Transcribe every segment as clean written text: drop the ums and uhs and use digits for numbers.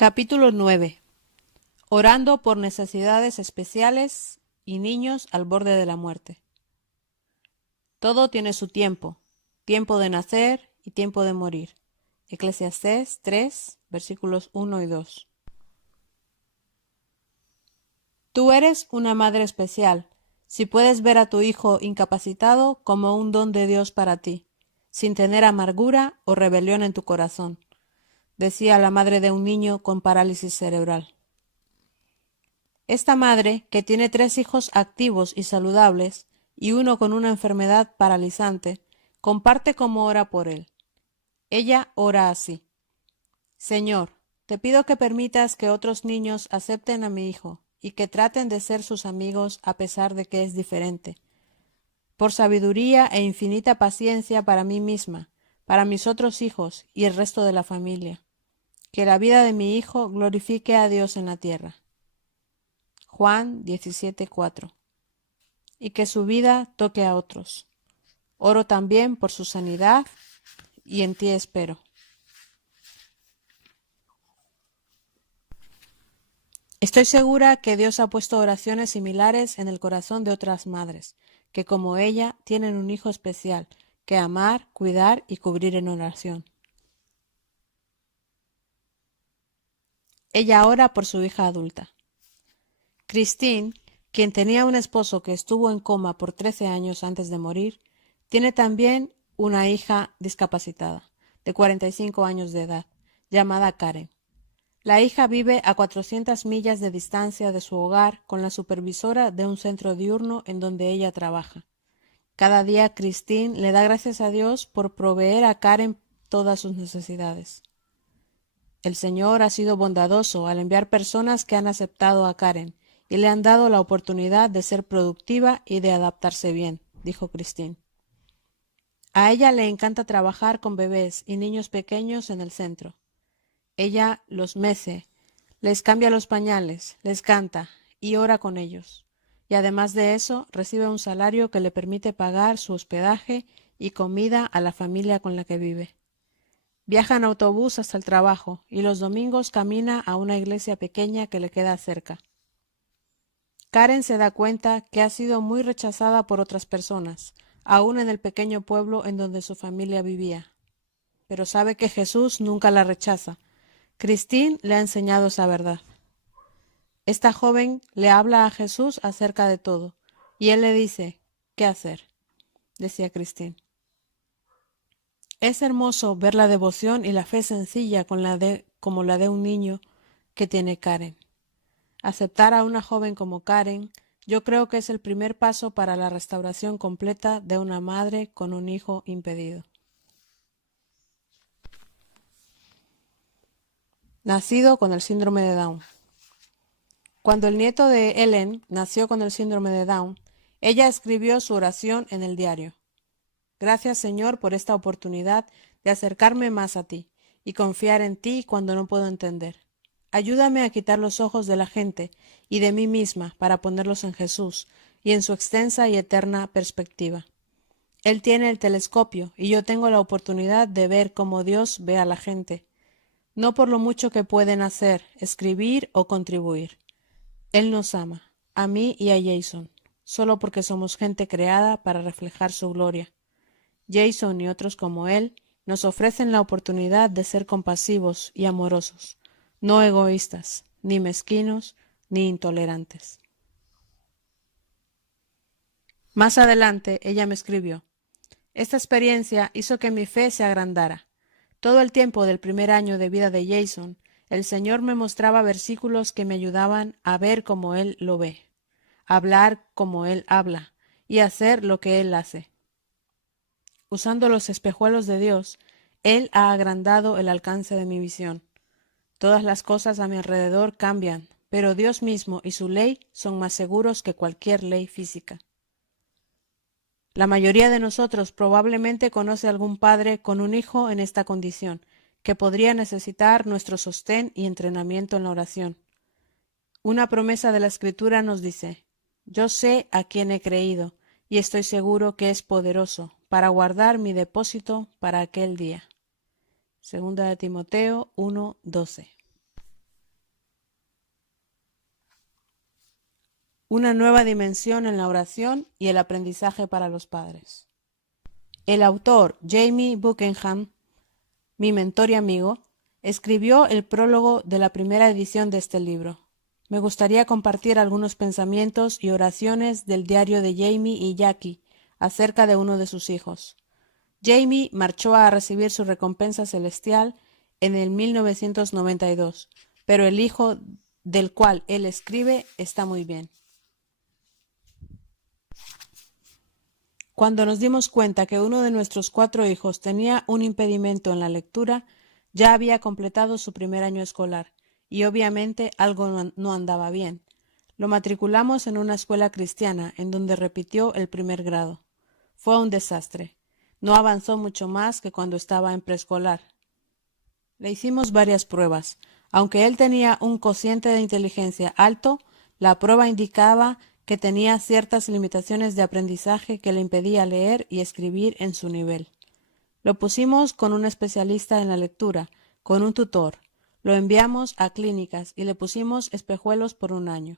Capítulo 9. Orando por necesidades especiales y niños al borde de la muerte. Todo tiene su tiempo, tiempo de nacer y tiempo de morir. Eclesiastés 3, versículos 1 y 2. Tú eres una madre especial, si puedes ver a tu hijo incapacitado como un don de Dios para ti, sin tener amargura o rebelión en tu corazón, decía la madre de un niño con parálisis cerebral. Esta madre, que tiene 3 hijos activos y saludables y uno con una enfermedad paralizante, comparte cómo ora por él. Ella ora así: Señor, te pido que permitas que otros niños acepten a mi hijo y que traten de ser sus amigos a pesar de que es diferente. Por sabiduría e infinita paciencia para mí misma, para mis otros hijos y el resto de la familia. Que la vida de mi hijo glorifique a Dios en la tierra. Juan 17:4. Y que su vida toque a otros. Oro también por su sanidad y en ti espero. Estoy segura que Dios ha puesto oraciones similares en el corazón de otras madres, que como ella tienen un hijo especial, que amar, cuidar y cubrir en oración. Ella ora por su hija adulta. Christine, quien tenía un esposo que estuvo en coma por 13 años antes de morir, tiene también una hija discapacitada, de 45 años de edad, llamada Karen. La hija vive a 400 millas de distancia de su hogar con la supervisora de un centro diurno en donde ella trabaja. Cada día Christine le da gracias a Dios por proveer a Karen todas sus necesidades. El Señor ha sido bondadoso al enviar personas que han aceptado a Karen y le han dado la oportunidad de ser productiva y de adaptarse bien, dijo Christine. A ella le encanta trabajar con bebés y niños pequeños en el centro. Ella los mece, les cambia los pañales, les canta y ora con ellos. Y además de eso, recibe un salario que le permite pagar su hospedaje y comida a la familia con la que vive. Viaja en autobús hasta el trabajo y los domingos camina a una iglesia pequeña que le queda cerca. Karen se da cuenta que ha sido muy rechazada por otras personas, aún en el pequeño pueblo en donde su familia vivía. Pero sabe que Jesús nunca la rechaza. Christine le ha enseñado esa verdad. Esta joven le habla a Jesús acerca de todo, y él le dice, ¿qué hacer?, decía Christine. Es hermoso ver la devoción y la fe sencilla como la de un niño que tiene Karen. Aceptar a una joven como Karen, yo creo que es el primer paso para la restauración completa de una madre con un hijo impedido. Nacido con el síndrome de Down. Cuando el nieto de Ellen nació con el síndrome de Down, ella escribió su oración en el diario. Gracias, Señor, por esta oportunidad de acercarme más a ti y confiar en ti cuando no puedo entender. Ayúdame a quitar los ojos de la gente y de mí misma para ponerlos en Jesús y en su extensa y eterna perspectiva. Él tiene el telescopio y yo tengo la oportunidad de ver cómo Dios ve a la gente, no por lo mucho que pueden hacer, escribir o contribuir. Él nos ama, a mí y a Jason, solo porque somos gente creada para reflejar su gloria. Jason y otros como él nos ofrecen la oportunidad de ser compasivos y amorosos, no egoístas, ni mezquinos, ni intolerantes. Más adelante, ella me escribió: Esta experiencia hizo que mi fe se agrandara. Todo el tiempo del primer año de vida de Jason, el Señor me mostraba versículos que me ayudaban a ver como Él lo ve, hablar como Él habla y hacer lo que Él hace. Usando los espejuelos de Dios, Él ha agrandado el alcance de mi visión. Todas las cosas a mi alrededor cambian, pero Dios mismo y su ley son más seguros que cualquier ley física. La mayoría de nosotros probablemente conoce algún padre con un hijo en esta condición, que podría necesitar nuestro sostén y entrenamiento en la oración. Una promesa de la Escritura nos dice: Yo sé a quién he creído, y estoy seguro que es poderoso para guardar mi depósito para aquel día. Segunda de Timoteo 1:12. una nueva dimensión en la oración y el aprendizaje para los padres. El autor Jamie Buckingham, mi mentor y amigo, escribió el prólogo de la primera edición de este libro. Me gustaría compartir algunos pensamientos y oraciones del diario de Jamie y Jackie acerca de uno de sus hijos. Jamie marchó a recibir su recompensa celestial en el 1992, pero el hijo del cual él escribe está muy bien. Cuando nos dimos cuenta que uno de nuestros 4 hijos tenía un impedimento en la lectura, ya había completado su primer año escolar, y obviamente algo no andaba bien. Lo matriculamos en una escuela cristiana, en donde repitió el primer grado. Fue un desastre. No avanzó mucho más que cuando estaba en preescolar. Le hicimos varias pruebas. Aunque él tenía un cociente de inteligencia alto, la prueba indicaba que tenía ciertas limitaciones de aprendizaje que le impedía leer y escribir en su nivel. Lo pusimos con un especialista en la lectura, con un tutor. Lo enviamos a clínicas y le pusimos espejuelos por un año.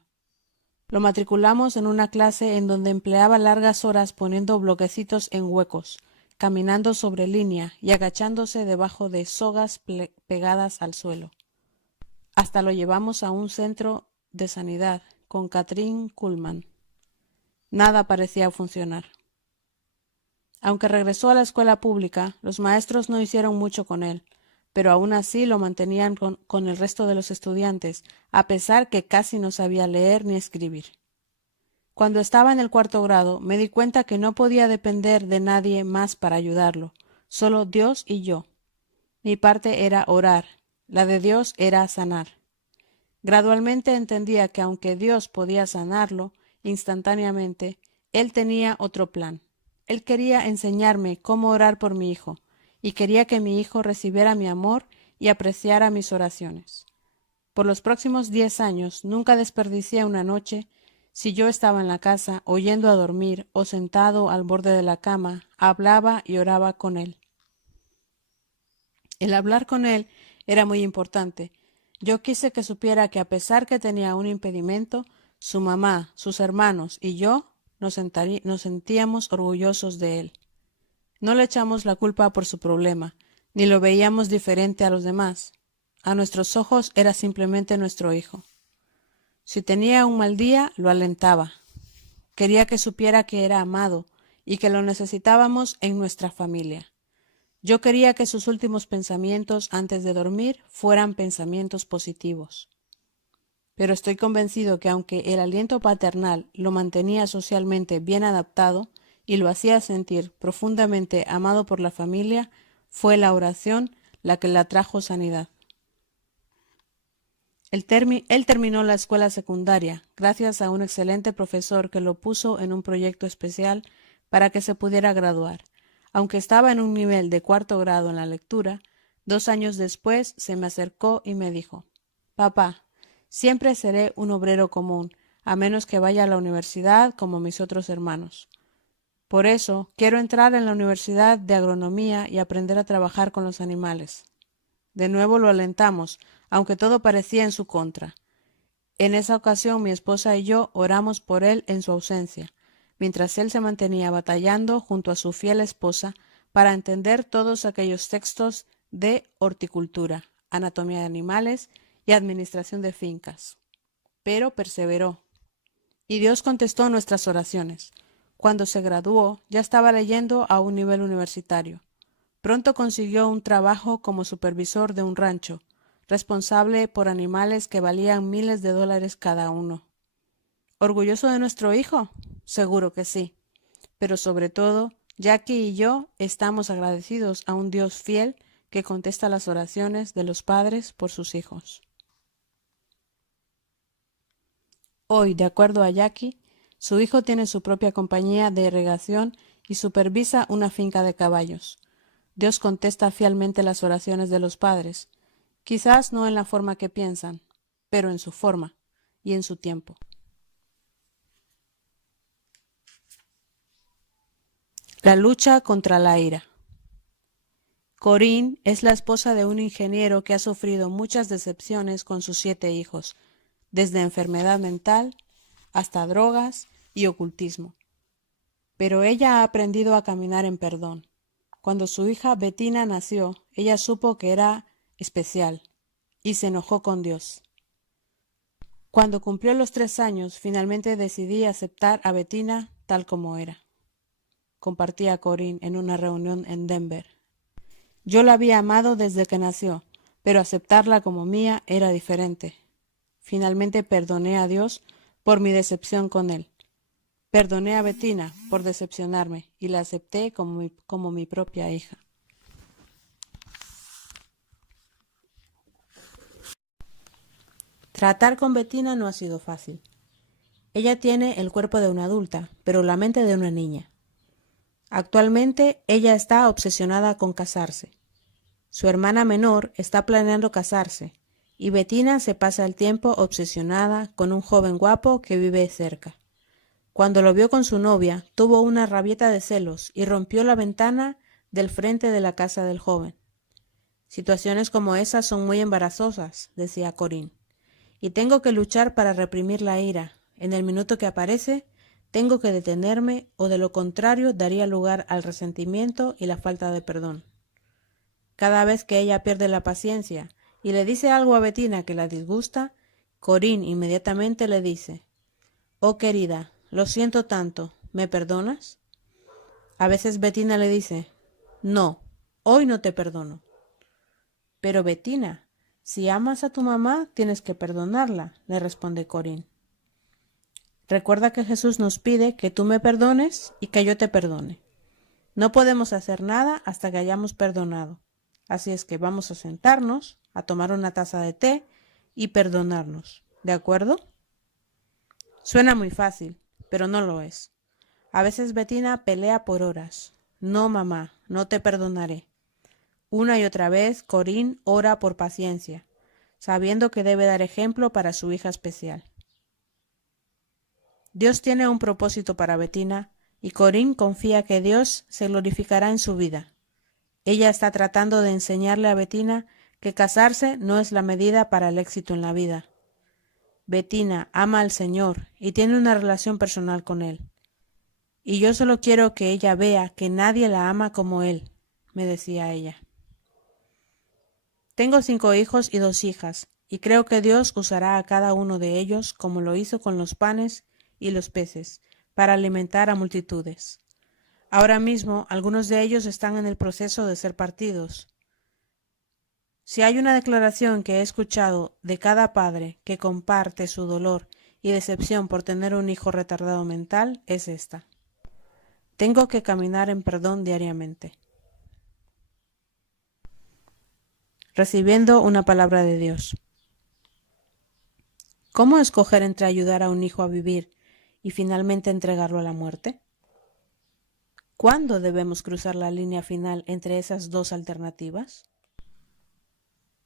Lo matriculamos en una clase en donde empleaba largas horas poniendo bloquecitos en huecos, caminando sobre línea y agachándose debajo de sogas pegadas al suelo. Hasta lo llevamos a un centro de sanidad con Kathryn Kuhlman. Nada parecía funcionar. Aunque regresó a la escuela pública, los maestros no hicieron mucho con él, pero aún así lo mantenían con el resto de los estudiantes, a pesar que casi no sabía leer ni escribir. Cuando estaba en el 4º grado, me di cuenta que no podía depender de nadie más para ayudarlo, solo Dios y yo. Mi parte era orar, la de Dios era sanar. Gradualmente entendía que aunque Dios podía sanarlo instantáneamente, Él tenía otro plan. Él quería enseñarme cómo orar por mi hijo, y quería que mi hijo recibiera mi amor y apreciara mis oraciones. Por los próximos 10 años nunca desperdicié una noche. Si yo estaba en la casa, oyendo a dormir o sentado al borde de la cama, hablaba y oraba con él. El hablar con él era muy importante. Yo quise que supiera que a pesar que tenía un impedimento, su mamá, sus hermanos y yo nos sentíamos orgullosos de él. No le echamos la culpa por su problema, ni lo veíamos diferente a los demás. A nuestros ojos era simplemente nuestro hijo. Si tenía un mal día, lo alentaba. Quería que supiera que era amado y que lo necesitábamos en nuestra familia. Yo quería que sus últimos pensamientos antes de dormir fueran pensamientos positivos. Pero estoy convencido que aunque el aliento paternal lo mantenía socialmente bien adaptado y lo hacía sentir profundamente amado por la familia, fue la oración la que le trajo sanidad. Él terminó la escuela secundaria gracias a un excelente profesor que lo puso en un proyecto especial para que se pudiera graduar. Aunque estaba en un nivel de 4º grado en la lectura, 2 años después se me acercó y me dijo: «Papá, siempre seré un obrero común, a menos que vaya a la universidad como mis otros hermanos. Por eso quiero entrar en la Universidad de Agronomía y aprender a trabajar con los animales». De nuevo lo alentamos, aunque todo parecía en su contra. En esa ocasión mi esposa y yo oramos por él en su ausencia, mientras él se mantenía batallando junto a su fiel esposa para entender todos aquellos textos de horticultura, anatomía de animales y administración de fincas. Pero perseveró, y Dios contestó nuestras oraciones. Cuando se graduó, ya estaba leyendo a un nivel universitario. Pronto consiguió un trabajo como supervisor de un rancho, responsable por animales que valían miles de dólares cada uno. ¿Orgulloso de nuestro hijo? Seguro que sí. Pero sobre todo, Jackie y yo estamos agradecidos a un Dios fiel que contesta las oraciones de los padres por sus hijos. Hoy, de acuerdo a Jackie, su hijo tiene su propia compañía de irrigación y supervisa una finca de caballos. Dios contesta fielmente las oraciones de los padres, quizás no en la forma que piensan, pero en su forma y en su tiempo. La lucha contra la ira. Corinne es la esposa de un ingeniero que ha sufrido muchas decepciones con sus 7 hijos, desde enfermedad mental hasta drogas y ocultismo. Pero ella ha aprendido a caminar en perdón. Cuando su hija Bettina nació, ella supo que era especial y se enojó con Dios. Cuando cumplió los 3 años, finalmente decidí aceptar a Bettina tal como era. Compartía Corinne en una reunión en Denver. Yo la había amado desde que nació, pero aceptarla como mía era diferente. Finalmente perdoné a Dios por mi decepción con él. Perdoné a Bettina por decepcionarme y la acepté como mi propia hija. Tratar con Bettina no ha sido fácil. Ella tiene el cuerpo de una adulta, pero la mente de una niña. Actualmente ella está obsesionada con casarse. Su hermana menor está planeando casarse y Bettina se pasa el tiempo obsesionada con un joven guapo que vive cerca. Cuando lo vio con su novia, tuvo una rabieta de celos y rompió la ventana del frente de la casa del joven. Situaciones como esas son muy embarazosas, decía Corinne, y tengo que luchar para reprimir la ira. En el minuto que aparece, tengo que detenerme o de lo contrario daría lugar al resentimiento y la falta de perdón. Cada vez que ella pierde la paciencia y le dice algo a Bettina que la disgusta, Corinne inmediatamente le dice: «Oh querida, lo siento tanto, ¿me perdonas?». A veces Bettina le dice: «No, hoy no te perdono». «Pero Bettina, si amas a tu mamá, tienes que perdonarla», le responde Corinne. «Recuerda que Jesús nos pide que tú me perdones y que yo te perdone. No podemos hacer nada hasta que hayamos perdonado. Así es que vamos a sentarnos, a tomar una taza de té y perdonarnos. ¿De acuerdo?». Suena muy fácil, pero no lo es. A veces Bettina pelea por horas. «No, mamá, no te perdonaré». Una y otra vez Corinne ora por paciencia, sabiendo que debe dar ejemplo para su hija especial. Dios tiene un propósito para Bettina y Corinne confía que Dios se glorificará en su vida. Ella está tratando de enseñarle a Bettina que casarse no es la medida para el éxito en la vida. Bettina ama al Señor y tiene una relación personal con Él. Y yo solo quiero que ella vea que nadie la ama como Él, me decía ella. Tengo 5 hijos y 2 hijas, y creo que Dios usará a cada uno de ellos como lo hizo con los panes y los peces, para alimentar a multitudes. Ahora mismo algunos de ellos están en el proceso de ser partidos. Si hay una declaración que he escuchado de cada padre que comparte su dolor y decepción por tener un hijo retardado mental, es esta: tengo que caminar en perdón diariamente. Recibiendo una palabra de Dios. ¿Cómo escoger entre ayudar a un hijo a vivir y finalmente entregarlo a la muerte? ¿Cuándo debemos cruzar la línea final entre esas dos alternativas?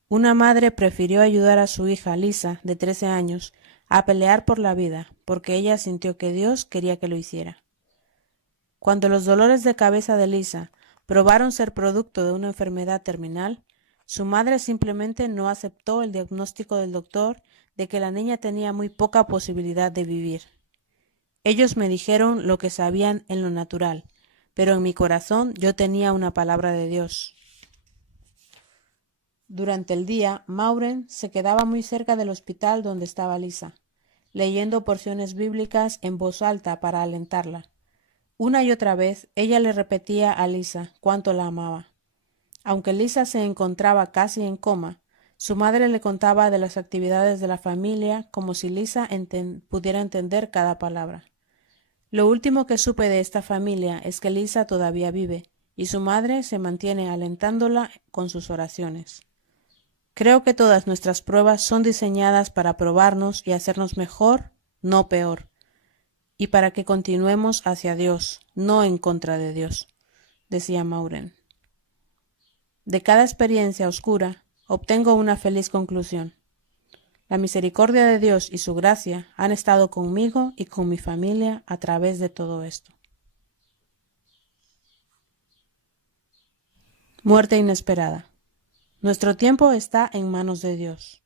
Una madre prefirió ayudar a su hija Lisa, de 13 años, a pelear por la vida, porque ella sintió que Dios quería que lo hiciera. Cuando los dolores de cabeza de Lisa probaron ser producto de una enfermedad terminal, su madre simplemente no aceptó el diagnóstico del doctor de que la niña tenía muy poca posibilidad de vivir. Ellos me dijeron lo que sabían en lo natural, pero en mi corazón yo tenía una palabra de Dios. Durante el día, Maureen se quedaba muy cerca del hospital donde estaba Lisa, leyendo porciones bíblicas en voz alta para alentarla. Una y otra vez ella le repetía a Lisa cuánto la amaba. Aunque Lisa se encontraba casi en coma, su madre le contaba de las actividades de la familia como si Lisa pudiera entender cada palabra. Lo último que supe de esta familia es que Lisa todavía vive y su madre se mantiene alentándola con sus oraciones. Creo que todas nuestras pruebas son diseñadas para probarnos y hacernos mejor, no peor, y para que continuemos hacia Dios, no en contra de Dios, decía Maureen. De cada experiencia oscura obtengo una feliz conclusión. La misericordia de Dios y su gracia han estado conmigo y con mi familia a través de todo esto. Muerte inesperada. Nuestro tiempo está en manos de Dios.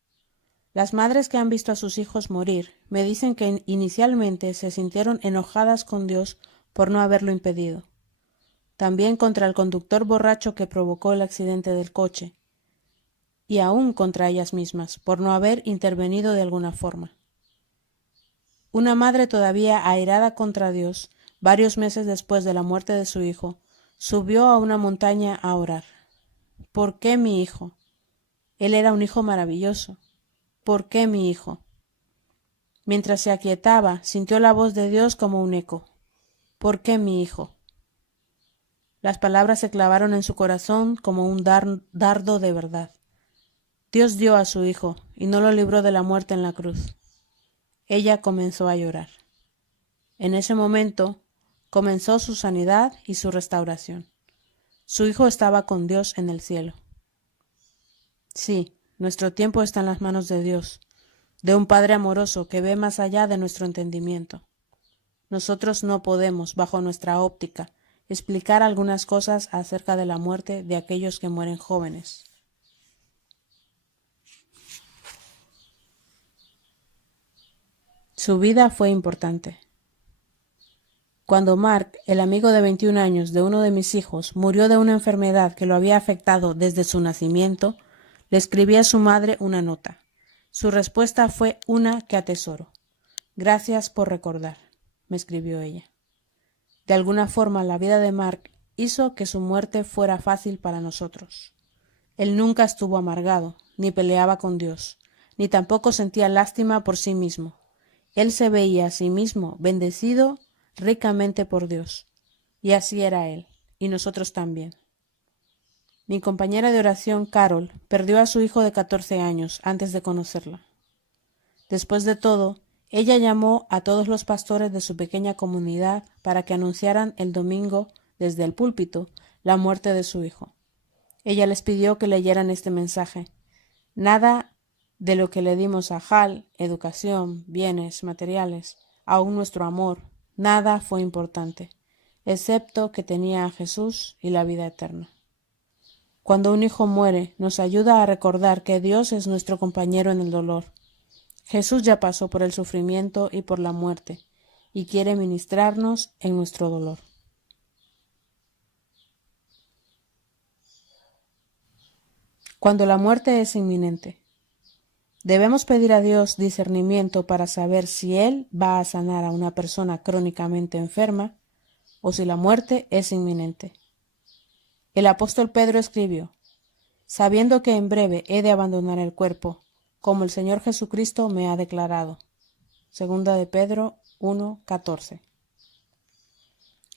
Las madres que han visto a sus hijos morir me dicen que inicialmente se sintieron enojadas con Dios por no haberlo impedido. También contra el conductor borracho que provocó el accidente del coche, y aún contra ellas mismas, por no haber intervenido de alguna forma. Una madre todavía airada contra Dios, varios meses después de la muerte de su hijo, subió a una montaña a orar. ¿Por qué mi hijo? Él era un hijo maravilloso. ¿Por qué mi hijo? Mientras se aquietaba, sintió la voz de Dios como un eco. ¿Por qué mi hijo? Las palabras se clavaron en su corazón como un dardo de verdad. Dios dio a su hijo y no lo libró de la muerte en la cruz. Ella comenzó a llorar. En ese momento comenzó su sanidad y su restauración. Su hijo estaba con Dios en el cielo. Sí, nuestro tiempo está en las manos de Dios, de un Padre amoroso que ve más allá de nuestro entendimiento. Nosotros no podemos, bajo nuestra óptica, explicar algunas cosas acerca de la muerte de aquellos que mueren jóvenes. Su vida fue importante. Cuando Mark, el amigo de 21 años de uno de mis hijos, murió de una enfermedad que lo había afectado desde su nacimiento, le escribí a su madre una nota. Su respuesta fue una que atesoro. Gracias por recordar, me escribió ella. De alguna forma, la vida de Mark hizo que su muerte fuera fácil para nosotros. Él nunca estuvo amargado, ni peleaba con Dios, ni tampoco sentía lástima por sí mismo. Él se veía a sí mismo bendecido ricamente por Dios, y así era él, y nosotros también. Mi compañera de oración, Carol, perdió a su hijo de 14 años antes de conocerla. Después de todo, ella llamó a todos los pastores de su pequeña comunidad para que anunciaran el domingo, desde el púlpito, la muerte de su hijo. Ella les pidió que leyeran este mensaje. Nada de lo que le dimos a Hal, educación, bienes, materiales, aún nuestro amor, nada fue importante, excepto que tenía a Jesús y la vida eterna. Cuando un hijo muere, nos ayuda a recordar que Dios es nuestro compañero en el dolor. Jesús ya pasó por el sufrimiento y por la muerte, y quiere ministrarnos en nuestro dolor. Cuando la muerte es inminente, debemos pedir a Dios discernimiento para saber si Él va a sanar a una persona crónicamente enferma o si la muerte es inminente. El apóstol Pedro escribió: sabiendo que en breve he de abandonar el cuerpo, como el Señor Jesucristo me ha declarado. Segunda de Pedro 1:14.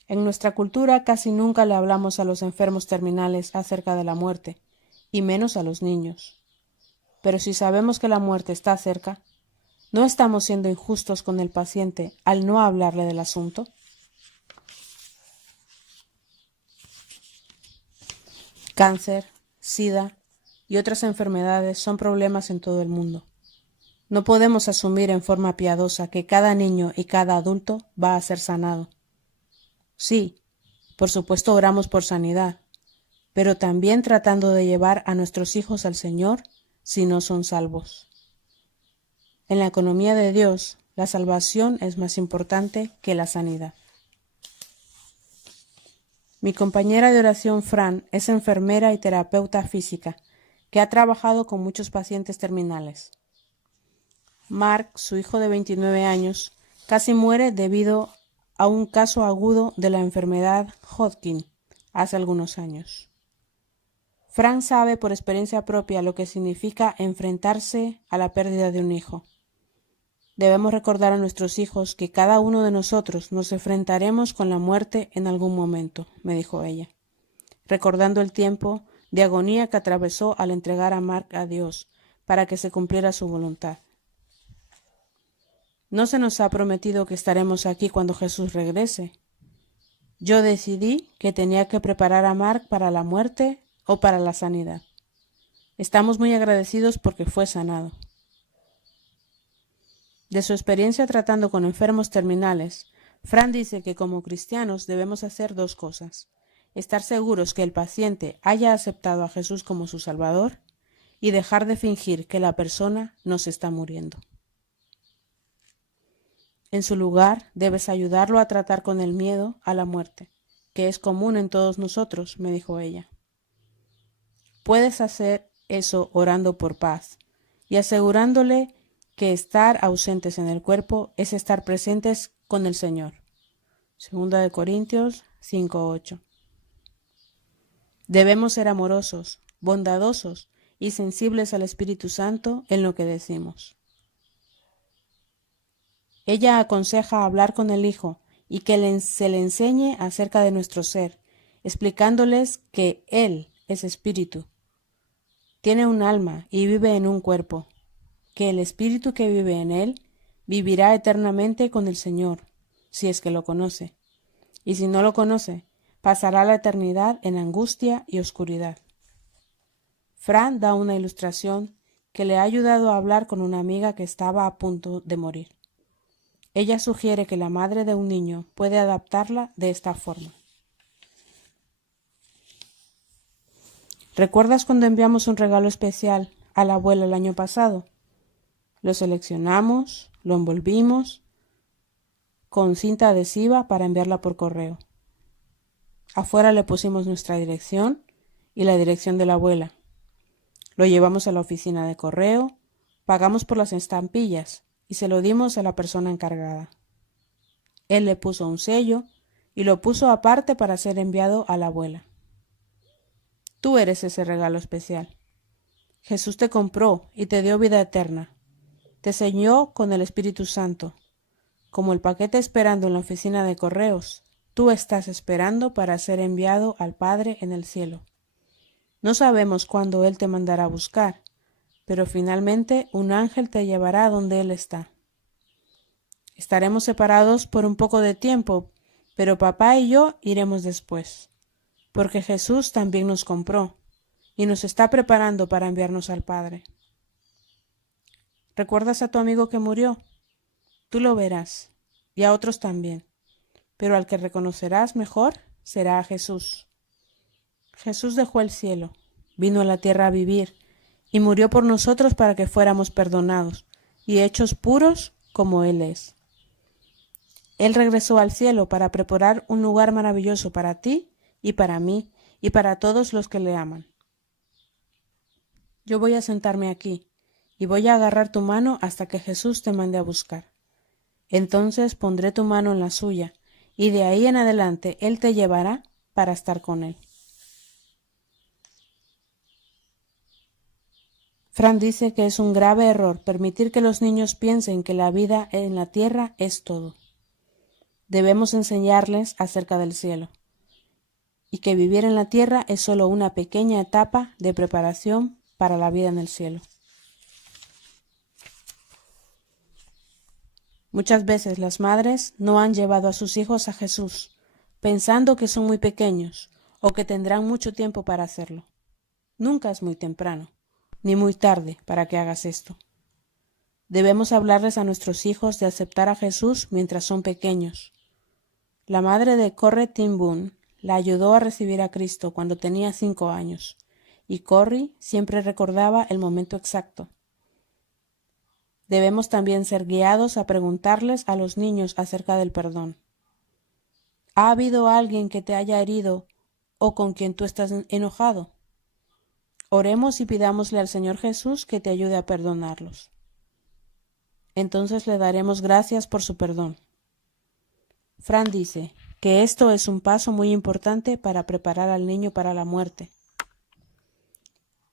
En nuestra cultura casi nunca le hablamos a los enfermos terminales acerca de la muerte, y menos a los niños. Pero si sabemos que la muerte está cerca, ¿no estamos siendo injustos con el paciente al no hablarle del asunto? Cáncer, SIDA y otras enfermedades son problemas en todo el mundo. No podemos asumir en forma piadosa que cada niño y cada adulto va a ser sanado. Sí, por supuesto oramos por sanidad, pero también tratando de llevar a nuestros hijos al Señor si no son salvos. En la economía de Dios, la salvación es más importante que la sanidad. Mi compañera de oración, Fran, es enfermera y terapeuta física, que ha trabajado con muchos pacientes terminales. Mark, su hijo de 29 años, casi muere debido a un caso agudo de la enfermedad Hodgkin hace algunos años. Fran sabe por experiencia propia lo que significa enfrentarse a la pérdida de un hijo. Debemos recordar a nuestros hijos que cada uno de nosotros nos enfrentaremos con la muerte en algún momento, me dijo ella, recordando el tiempo de agonía que atravesó al entregar a Mark a Dios para que se cumpliera su voluntad. No se nos ha prometido que estaremos aquí cuando Jesús regrese. Yo decidí que tenía que preparar a Mark para la muerte o para la sanidad. Estamos muy agradecidos porque fue sanado. De su experiencia tratando con enfermos terminales, Fran dice que como cristianos debemos hacer dos cosas: estar seguros que el paciente haya aceptado a Jesús como su Salvador y dejar de fingir que la persona no se está muriendo. En su lugar, debes ayudarlo a tratar con el miedo a la muerte, que es común en todos nosotros, me dijo ella. Puedes hacer eso orando por paz y asegurándole que estar ausentes en el cuerpo es estar presentes con el Señor. 2 Corintios 5:8. Debemos ser amorosos, bondadosos y sensibles al Espíritu Santo en lo que decimos. Ella aconseja hablar con el Hijo y que se le enseñe acerca de nuestro ser, explicándoles que Él es Espíritu, tiene un alma y vive en un cuerpo, que el Espíritu que vive en Él vivirá eternamente con el Señor, si es que lo conoce, y si no lo conoce, pasará la eternidad en angustia y oscuridad. Fran da una ilustración que le ha ayudado a hablar con una amiga que estaba a punto de morir. Ella sugiere que la madre de un niño puede adaptarla de esta forma. ¿Recuerdas cuando enviamos un regalo especial a la abuela el año pasado? Lo seleccionamos, lo envolvimos con cinta adhesiva para enviarla por correo. Afuera le pusimos nuestra dirección y la dirección de la abuela. Lo llevamos a la oficina de correo, pagamos por las estampillas y se lo dimos a la persona encargada. Él le puso un sello y lo puso aparte para ser enviado a la abuela. Tú eres ese regalo especial. Jesús te compró y te dio vida eterna. Te selló con el Espíritu Santo. Como el paquete esperando en la oficina de correos, tú estás esperando para ser enviado al Padre en el cielo. No sabemos cuándo Él te mandará a buscar, pero finalmente un ángel te llevará a donde Él está. Estaremos separados por un poco de tiempo, pero papá y yo iremos después, porque Jesús también nos compró y nos está preparando para enviarnos al Padre. ¿Recuerdas a tu amigo que murió? Tú lo verás, y a otros también, pero al que reconocerás mejor será a Jesús. Jesús dejó el cielo, vino a la tierra a vivir, y murió por nosotros para que fuéramos perdonados y hechos puros como Él es. Él regresó al cielo para preparar un lugar maravilloso para ti y para mí y para todos los que le aman. Yo voy a sentarme aquí y voy a agarrar tu mano hasta que Jesús te mande a buscar. Entonces pondré tu mano en la suya y de ahí en adelante Él te llevará para estar con Él. Fran dice que es un grave error permitir que los niños piensen que la vida en la tierra es todo. Debemos enseñarles acerca del cielo y que vivir en la tierra es solo una pequeña etapa de preparación para la vida en el cielo. Muchas veces las madres no han llevado a sus hijos a Jesús, pensando que son muy pequeños o que tendrán mucho tiempo para hacerlo. Nunca es muy temprano, ni muy tarde para que hagas esto. Debemos hablarles a nuestros hijos de aceptar a Jesús mientras son pequeños. La madre de Corrie ten Boom la ayudó a recibir a Cristo cuando tenía 5 años, y Corrie siempre recordaba el momento exacto. Debemos también ser guiados a preguntarles a los niños acerca del perdón. ¿Ha habido alguien que te haya herido o con quien tú estás enojado? Oremos y pidámosle al Señor Jesús que te ayude a perdonarlos. Entonces le daremos gracias por su perdón. Fran dice que esto es un paso muy importante para preparar al niño para la muerte.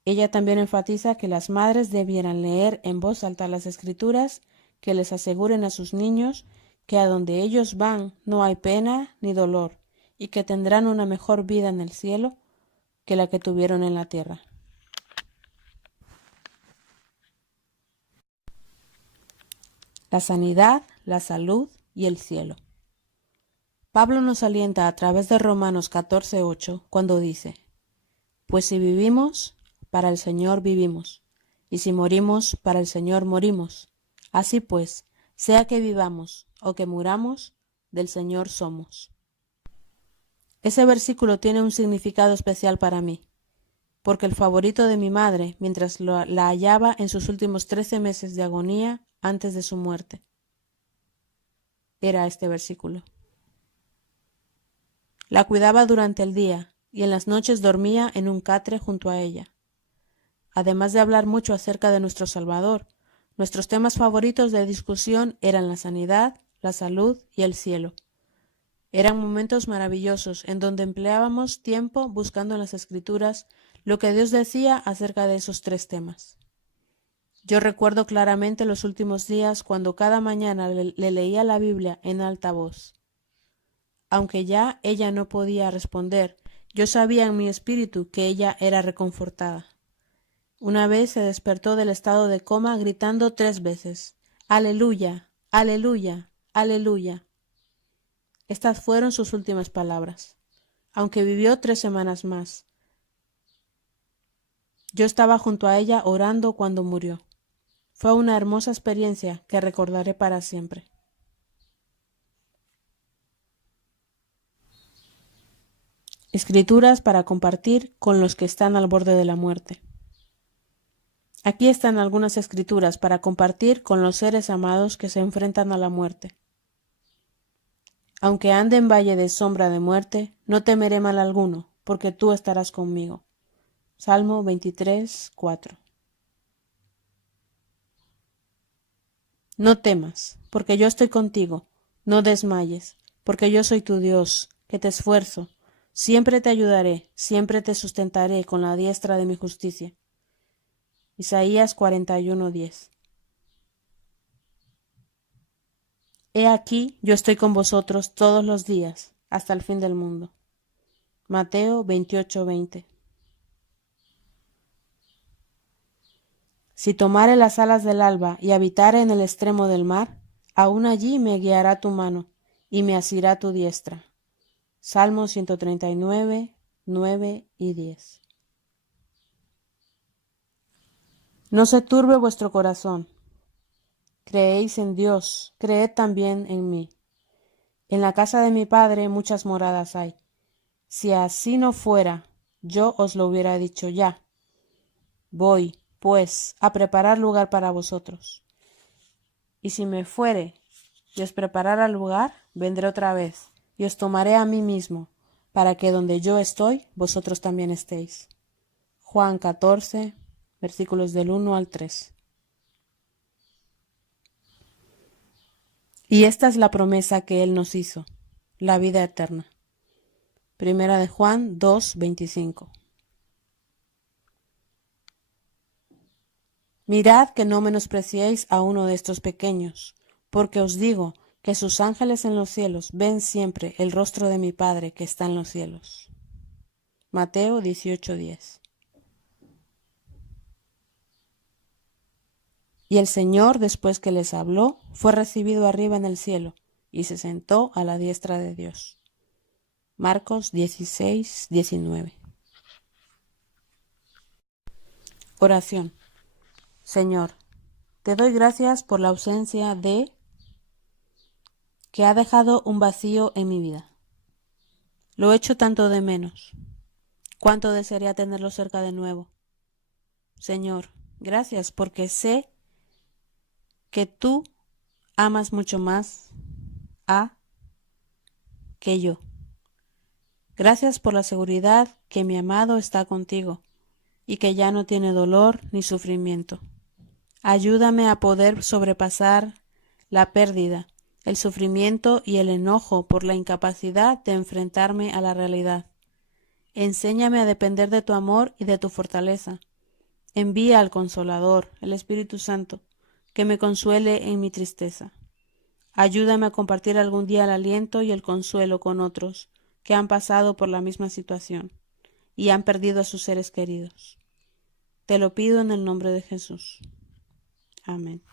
Ella también enfatiza que las madres debieran leer en voz alta las escrituras que les aseguren a sus niños que a donde ellos van no hay pena ni dolor y que tendrán una mejor vida en el cielo que la que tuvieron en la tierra. La sanidad, la salud y el cielo. Pablo nos alienta a través de Romanos 14:8 cuando dice: Pues si vivimos, para el Señor vivimos, y si morimos, para el Señor morimos. Así pues, sea que vivamos o que muramos, del Señor somos. Ese versículo tiene un significado especial para mí. porque el favorito de mi madre, mientras la hallaba en sus últimos 13 meses de agonía antes de su muerte. Era este versículo. La cuidaba durante el día y en las noches dormía en un catre junto a ella. Además de hablar mucho acerca de nuestro Salvador, nuestros temas favoritos de discusión eran la sanidad, la salud y el cielo. Eran momentos maravillosos en donde empleábamos tiempo buscando en las Escrituras lo que Dios decía acerca de esos tres temas. Yo recuerdo claramente los últimos días cuando cada mañana le leía la Biblia en alta voz. Aunque ya ella no podía responder, yo sabía en mi espíritu que ella era reconfortada. Una vez se despertó del estado de coma gritando 3 veces, «Aleluya, aleluya, aleluya». Estas fueron sus últimas palabras, aunque vivió 3 semanas más. Yo estaba junto a ella orando cuando murió. Fue una hermosa experiencia que recordaré para siempre. Escrituras para compartir con los que están al borde de la muerte. Aquí están algunas escrituras para compartir con los seres amados que se enfrentan a la muerte. Aunque ande en valle de sombra de muerte, no temeré mal alguno, porque tú estarás conmigo. Salmo 23, 4. No temas, porque yo estoy contigo. No desmayes, porque yo soy tu Dios, que te esfuerzo. Siempre te ayudaré, siempre te sustentaré con la diestra de mi justicia. Isaías 41:10. He aquí, yo estoy con vosotros todos los días, hasta el fin del mundo. Mateo 28:20. Si tomare las alas del alba y habitare en el extremo del mar, aún allí me guiará tu mano, y me asirá tu diestra. Salmo 139, 9 y 10. No se turbe vuestro corazón. Creéis en Dios, creed también en mí. En la casa de mi Padre muchas moradas hay. Si así no fuera, yo os lo hubiera dicho ya. Voy, pues, a preparar lugar para vosotros. Y si me fuere y os preparara lugar, vendré otra vez, y os tomaré a mí mismo, para que donde yo estoy, vosotros también estéis. Juan 14, versículos del 1 al 3. Y esta es la promesa que Él nos hizo, la vida eterna. Primera de Juan 2:25. Mirad que no menospreciéis a uno de estos pequeños, porque os digo que sus ángeles en los cielos ven siempre el rostro de mi Padre que está en los cielos. Mateo 18:10. Y el Señor, después que les habló, fue recibido arriba en el cielo, y se sentó a la diestra de Dios. Marcos 16:19. Oración. Señor, te doy gracias por la ausencia de que ha dejado un vacío en mi vida. Lo echo tanto de menos. Cuánto desearía tenerlo cerca de nuevo. Señor, gracias porque sé que tú amas mucho más que yo. Gracias por la seguridad que mi amado está contigo y que ya no tiene dolor ni sufrimiento. Ayúdame a poder sobrepasar la pérdida, el sufrimiento y el enojo por la incapacidad de enfrentarme a la realidad. Enséñame a depender de tu amor y de tu fortaleza. Envía al Consolador, el Espíritu Santo, que me consuele en mi tristeza. Ayúdame a compartir algún día el aliento y el consuelo con otros que han pasado por la misma situación y han perdido a sus seres queridos. Te lo pido en el nombre de Jesús. Amén.